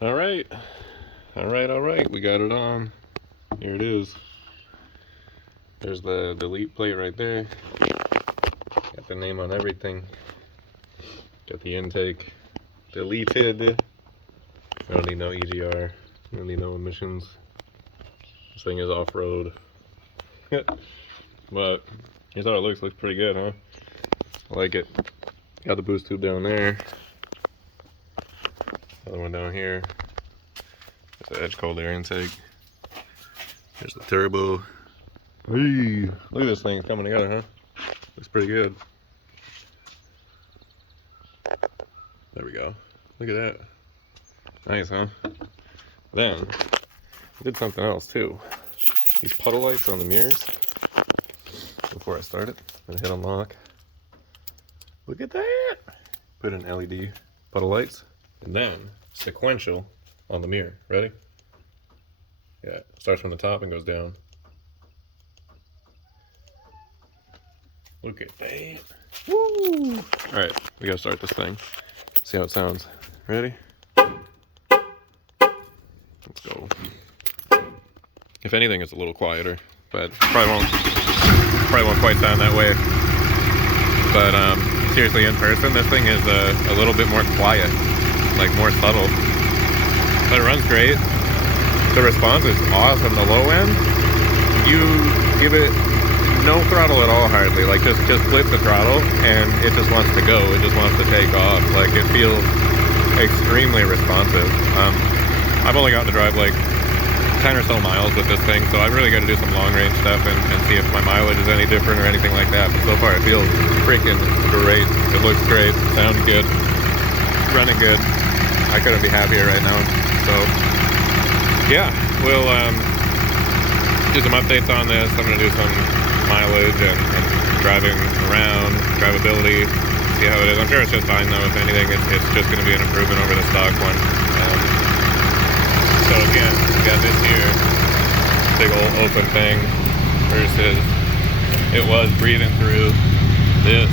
All right. All right. We got it on. Here it is. There's the delete plate right there. Got the name on everything. Got the intake deleted. I don't need no EGR. I don't need no emissions. This thing is off-road. But here's how it looks. Looks pretty good, huh? I like it. Got the boost tube down there. Another one down here. There's the edge cold air intake. Here's the turbo. Hey, look at this thing coming together, huh? Looks pretty good. There we go. Look at that. Nice, huh? Then, I did something else too. These puddle lights on the mirrors. Before I started, I'm gonna hit unlock. Look at that! Put in LED puddle lights. And then, sequential on the mirror. Ready? Yeah, it starts from the top and goes down. Look at that. Woo! Alright, we gotta start this thing. See how it sounds. Ready? Let's go. If anything, it's a little quieter, but probably won't quite sound that way. But seriously, in person, this thing is a little bit more quiet, like more subtle. But it runs great. The response is awesome. The low end, you give it no throttle at all, hardly. Like just flip the throttle, and it just wants to go. It just wants to take off. Like it feels extremely responsive. I've only gotten to drive like 10 or so miles with this thing, so I've really got to do some long range stuff and see if my mileage is any different or anything like that. But so far, it feels freaking great. It looks great. Sounds good. Running good. I couldn't be happier right now. So yeah, we'll do some updates on this. I'm gonna do some mileage and driving around, drivability, see how it is. I'm sure it's just fine though. If anything, it's just gonna be an improvement over the stock one. So again, we got this here, big old open thing versus it was breathing through this.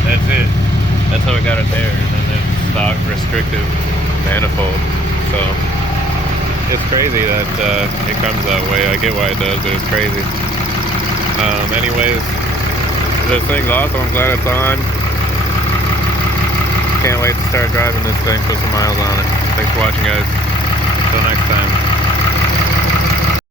That's it. That's how we got it there. And then there's stock restrictive manifold. So it's crazy that it comes that way. I get why it does, but it's crazy. Anyways, this thing's awesome. I'm glad it's on. Can't wait to start driving this thing, put some miles on it. Thanks for watching, guys. Until next time.